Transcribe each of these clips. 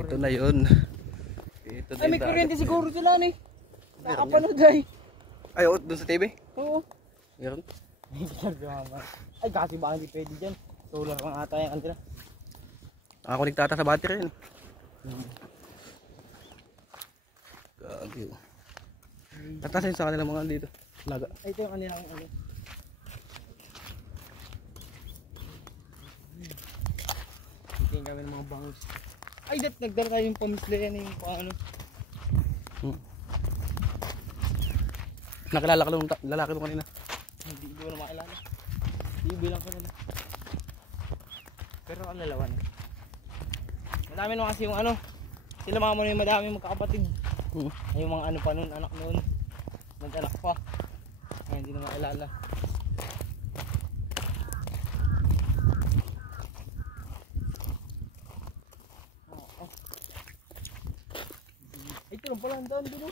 Ito na yun. Ito ay, may kuryente siguro sila ni. Nakapanood ay. Ay, oo, dun sa TV? Oo. Meron. Ay, kasi ba hindi pwede dyan. Solar lang ata yung kanila. Nakakonekta ata sa battery yun. Gagi. Tatasin sa kanila mga dito. Laga. Ay, ito yung kanilang ano. Tingin kami ng mga bangus. Ay, nagdala tayo yung pamisla yan yung paano. Nakilala ka nung lalaki mo kanina? Hindi ko na makilala. Ibilang ko nila. Pero ang lalawan. Madami naman kasi yung ano. Sila mga muna yung madami magkakapatid. Ay yung mga ano pa nun, anak noon. Nag-anak pa. Ay hindi na makilala. Ay ito lang pala ang daan dito.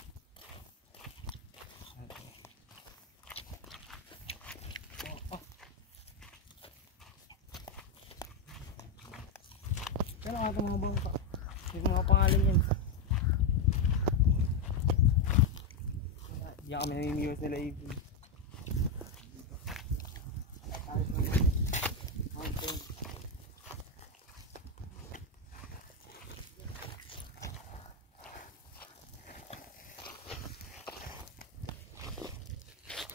Pero ako mga bangka. Yung mga pangalan yan. Diyan kami namimiwas nila ibig.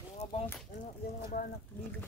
Mga bang, ano, yung mga banak, bibig.